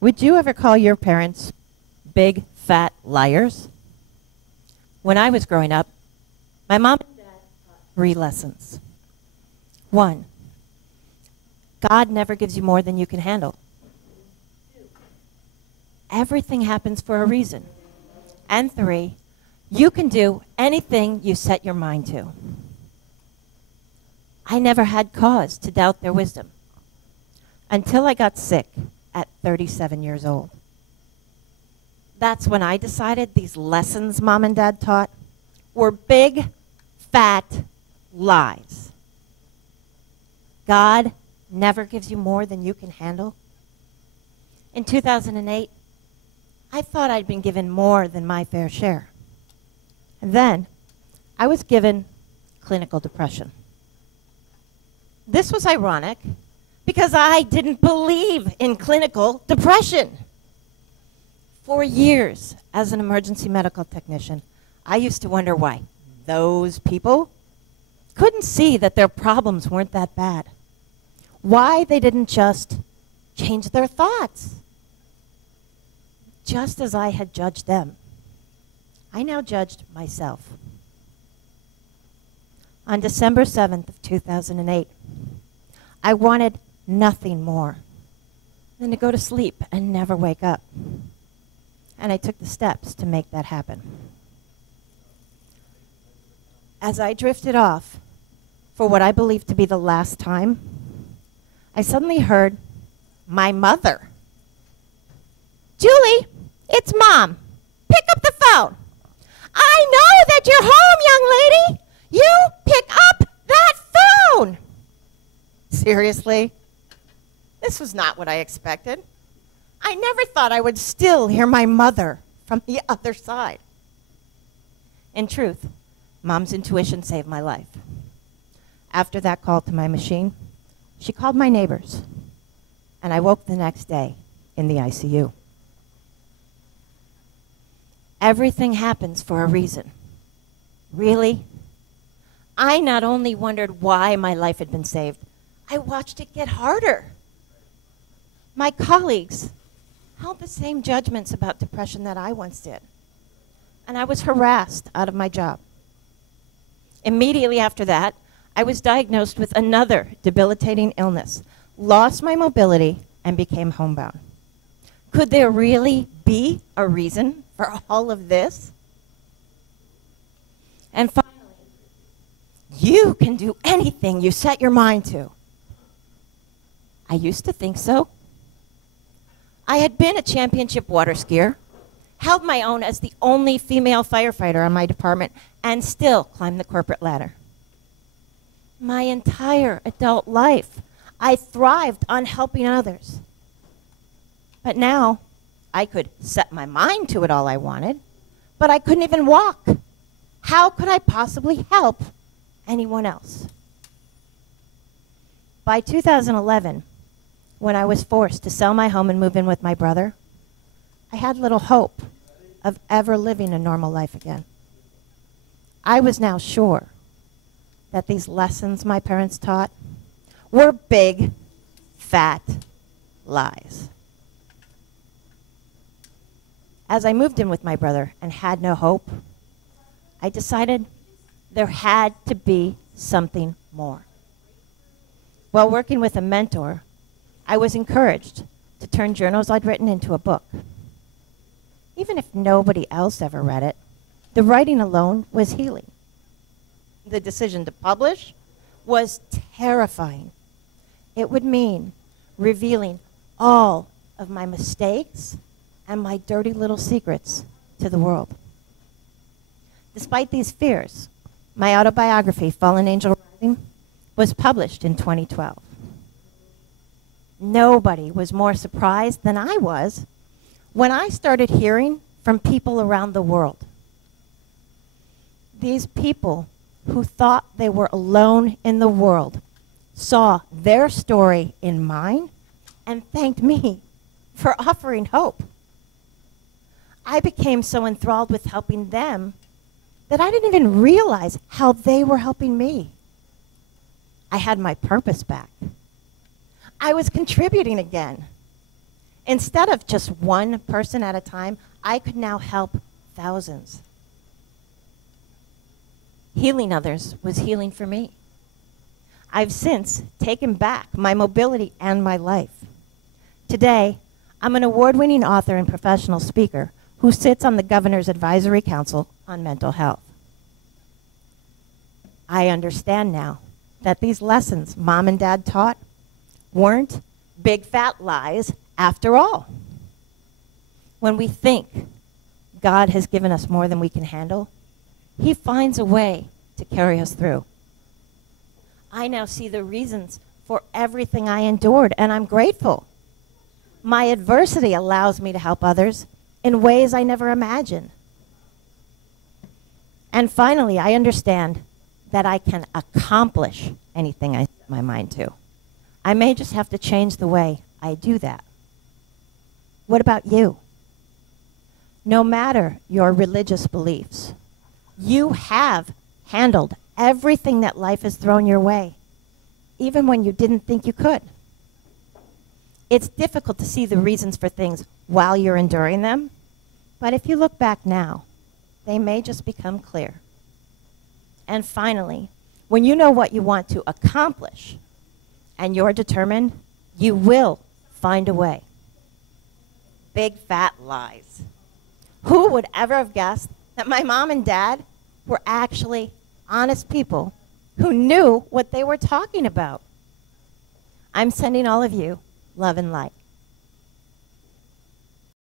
Would you ever call your parents big, fat liars? When I was growing up, my mom and dad taught 3 lessons. 1, God never gives you more than you can handle. 2, everything happens for a reason. And 3, you can do anything you set your mind to. I never had cause to doubt their wisdom until I got sick at 37 years old. That's when I decided these lessons Mom and Dad taught were big, fat lies. God never gives you more than you can handle. In 2008, I thought I'd been given more than my fair share. And then I was given clinical depression. This was ironic because I didn't believe in clinical depression. For years, as an emergency medical technician, I used to wonder why those people couldn't see that their problems weren't that bad. Why they didn't just change their thoughts. Just as I had judged them, I now judged myself. On December 7th of 2008, I wanted nothing more than to go to sleep and never wake up. And I took the steps to make that happen. As I drifted off for what I believed to be the last time, I suddenly heard my mother. "Julie, it's Mom. Pick up the phone." "I know that you're home, young lady. You pick up that phone." Seriously? This was not what I expected. I never thought I would still hear my mother from the other side. In truth, Mom's intuition saved my life. After that call to my machine, she called my neighbors, and I woke the next day in the ICU. Everything happens for a reason. Really? I not only wondered why my life had been saved, I watched it get harder. My colleagues held the same judgments about depression that I once did, and I was harassed out of my job. Immediately after that, I was diagnosed with another debilitating illness, lost my mobility, and became homebound. Could there really be a reason for all of this? And finally, you can do anything you set your mind to. I used to think so. I had been a championship water skier, held my own as the only female firefighter on my department, and still climbed the corporate ladder. My entire adult life, I thrived on helping others. But now, I could set my mind to it all I wanted, but I couldn't even walk. How could I possibly help anyone else? By 2011, when I was forced to sell my home and move in with my brother, I had little hope of ever living a normal life again. I was now sure that these lessons my parents taught were big, fat lies. As I moved in with my brother and had no hope, I decided there had to be something more. While working with a mentor, I was encouraged to turn journals I'd written into a book. Even if nobody else ever read it, the writing alone was healing. The decision to publish was terrifying. It would mean revealing all of my mistakes and my dirty little secrets to the world. Despite these fears, my autobiography, Fallen Angel Rising, was published in 2012. Nobody was more surprised than I was when I started hearing from people around the world. These people who thought they were alone in the world saw their story in mine and thanked me for offering hope. I became so enthralled with helping them that I didn't even realize how they were helping me. I had my purpose back. I was contributing again. Instead of just one person at a time, I could now help thousands. Healing others was healing for me. I've since taken back my mobility and my life. Today, I'm an award-winning author and professional speaker who sits on the Governor's Advisory Council on Mental Health. I understand now that these lessons Mom and Dad taught weren't big fat lies after all. When we think God has given us more than we can handle, He finds a way to carry us through. I now see the reasons for everything I endured, and I'm grateful. My adversity allows me to help others in ways I never imagined. And finally, I understand that I can accomplish anything I set my mind to. I may just have to change the way I do that. What about you? No matter your religious beliefs, you have handled everything that life has thrown your way, even when you didn't think you could. It's difficult to see the reasons for things while you're enduring them, but if you look back now, they may just become clear. And finally, when you know what you want to accomplish and you're determined, you will find a way. Big fat lies. Who would ever have guessed that my mom and dad were actually honest people who knew what they were talking about? I'm sending all of you love and light.